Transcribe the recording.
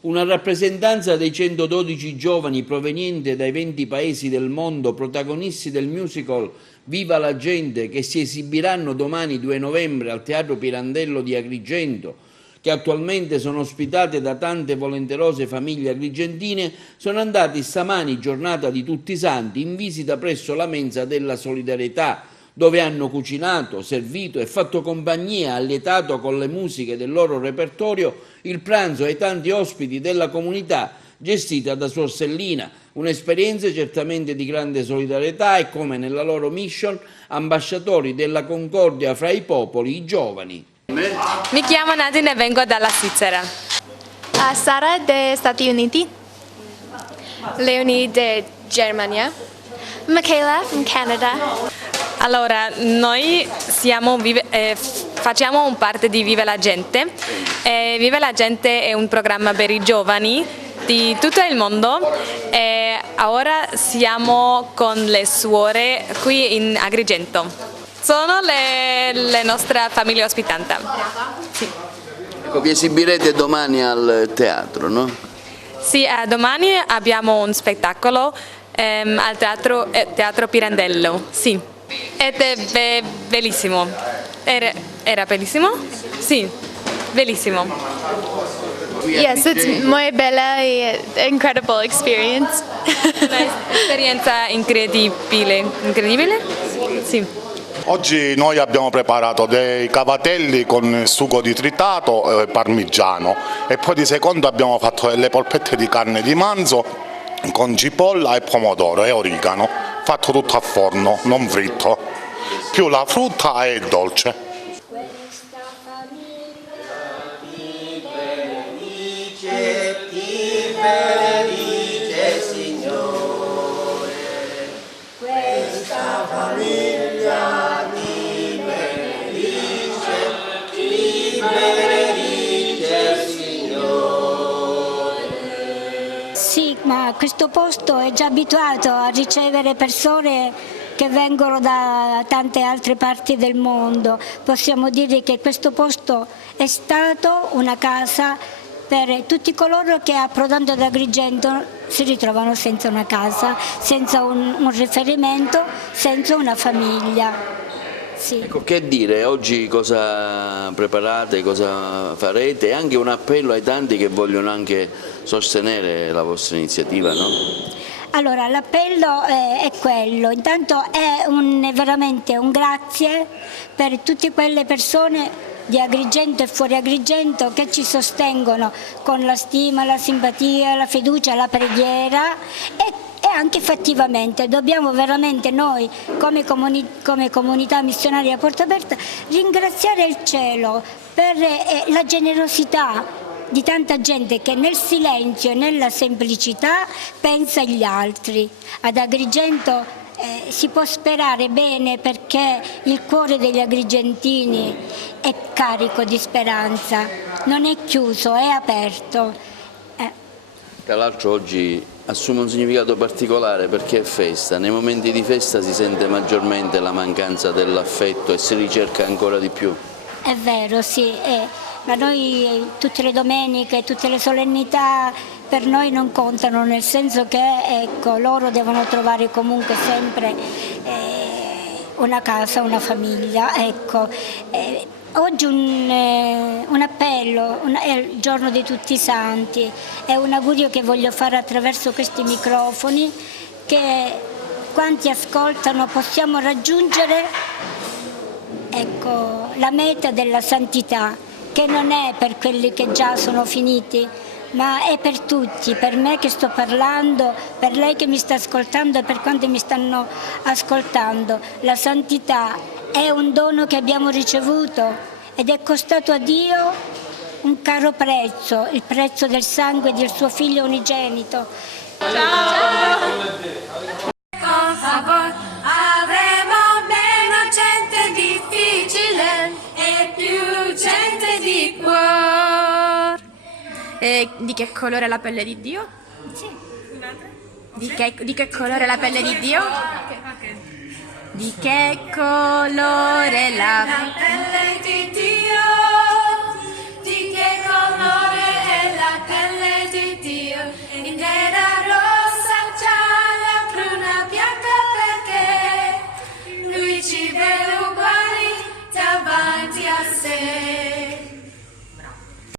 Una rappresentanza dei 112 giovani provenienti dai 20 paesi del mondo, protagonisti del musical Viva la gente, che si esibiranno domani 2 novembre al Teatro Pirandello di Agrigento, che attualmente sono ospitate da tante volenterose famiglie agrigentine, sono andati stamani, giornata di Tutti i Santi, in visita presso la mensa della solidarietà, dove hanno cucinato, servito e fatto compagnia, allietato con le musiche del loro repertorio il pranzo ai tanti ospiti della comunità gestita da Suor Sellina. Un'esperienza certamente di grande solidarietà e, come nella loro mission, ambasciatori della concordia fra i popoli, i giovani. Mi chiamo Nadine e vengo dalla Svizzera. Sara degli Stati Uniti. Leonie de Germania. Michaela from Canada. Allora, noi facciamo parte di Viva la Gente. Viva la Gente è un programma per i giovani di tutto il mondo e ora siamo con le suore qui in Agrigento. Sono le nostre famiglie ospitanti. Sì. Ecco, vi esibirete domani al teatro, no? Sì, domani abbiamo un spettacolo al teatro Pirandello, sì. Ed è bellissimo. Era bellissimo? Sì, bellissimo. Yes, it's muy bella e incredible experience. Un'esperienza incredibile. Incredibile? Sì. Oggi noi abbiamo preparato dei cavatelli con sugo di tritato e parmigiano e poi di secondo abbiamo fatto delle polpette di carne di manzo con cipolla e pomodoro e origano, fatto tutto a forno, non fritto, più la frutta e il dolce. Sì, ma questo posto è già abituato a ricevere persone che vengono da tante altre parti del mondo. Possiamo dire che questo posto è stato una casa per tutti coloro che approdando ad Agrigento si ritrovano senza una casa, senza un riferimento, senza una famiglia. Sì. Ecco, che dire, oggi cosa preparate, cosa farete e anche un appello ai tanti che vogliono anche sostenere la vostra iniziativa, no? Allora, l'appello è quello, intanto è veramente un grazie per tutte quelle persone di Agrigento e fuori Agrigento che ci sostengono con la stima, la simpatia, la fiducia, la preghiera e anche fattivamente. Dobbiamo veramente noi come comunità missionaria a Porta Aperta ringraziare il cielo per la generosità di tanta gente che nel silenzio e nella semplicità pensa agli altri. Ad Agrigento si può sperare bene perché il cuore degli agrigentini è carico di speranza, non è chiuso, è aperto. Tra l'altro oggi assume un significato particolare perché è festa, nei momenti di festa si sente maggiormente la mancanza dell'affetto e si ricerca ancora di più. È vero, sì, ma noi tutte le domeniche, tutte le solennità per noi non contano, nel senso che ecco, loro devono trovare comunque sempre una casa, una famiglia. Ecco. Oggi un appello, è il giorno di tutti i santi, è un augurio che voglio fare attraverso questi microfoni, che quanti ascoltano possiamo raggiungere ecco, la meta della santità, che non è per quelli che già sono finiti, ma è per tutti, per me che sto parlando, per lei che mi sta ascoltando e per quanti mi stanno ascoltando. La santità è un dono che abbiamo ricevuto ed è costato a Dio un caro prezzo, il prezzo del sangue del suo figlio unigenito. Ciao! Con favor avremo meno gente difficile e più gente di cuore. E di che colore è la pelle di Dio? Sì. Di che colore è la pelle di Dio? Di che colore la pelle di Dio? Di che colore è la pelle di in